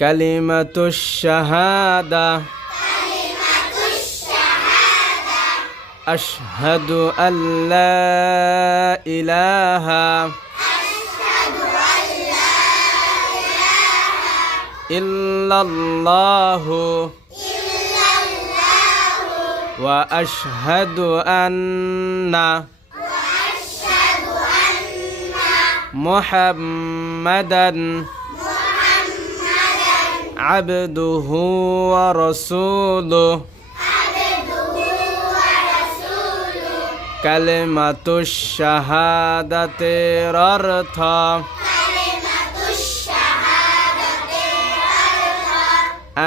كلمة الشهادة. كلمة الشهادة أشهد أن لا إله. أشهد أن لا إله إلا الله. إلا الله وأشهد أن وأشهد أن محمدا عبده ورسوله كلمة الشهادة أرث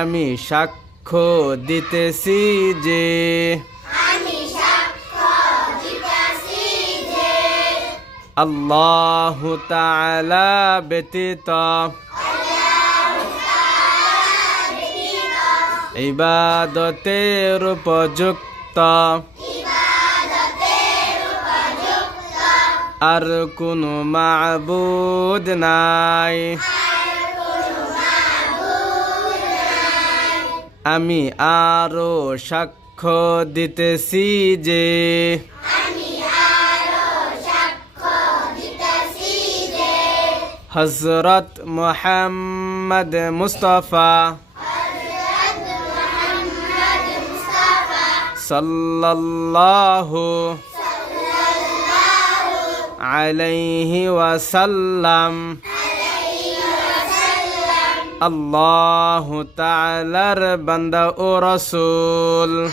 আমি সাক্ষ্য দিতেছি যে আল্লাহ তাআলা ব্যতীত ইবাদতের উপযুক্ত। আর কোনো মাবুদ নাই। আমি আরও সাক্ষ্য দিতেছি যে হজরত মোহাম্মদ মুস্তফা صلى الله عليه وسلم. الله تعالى بند رسول.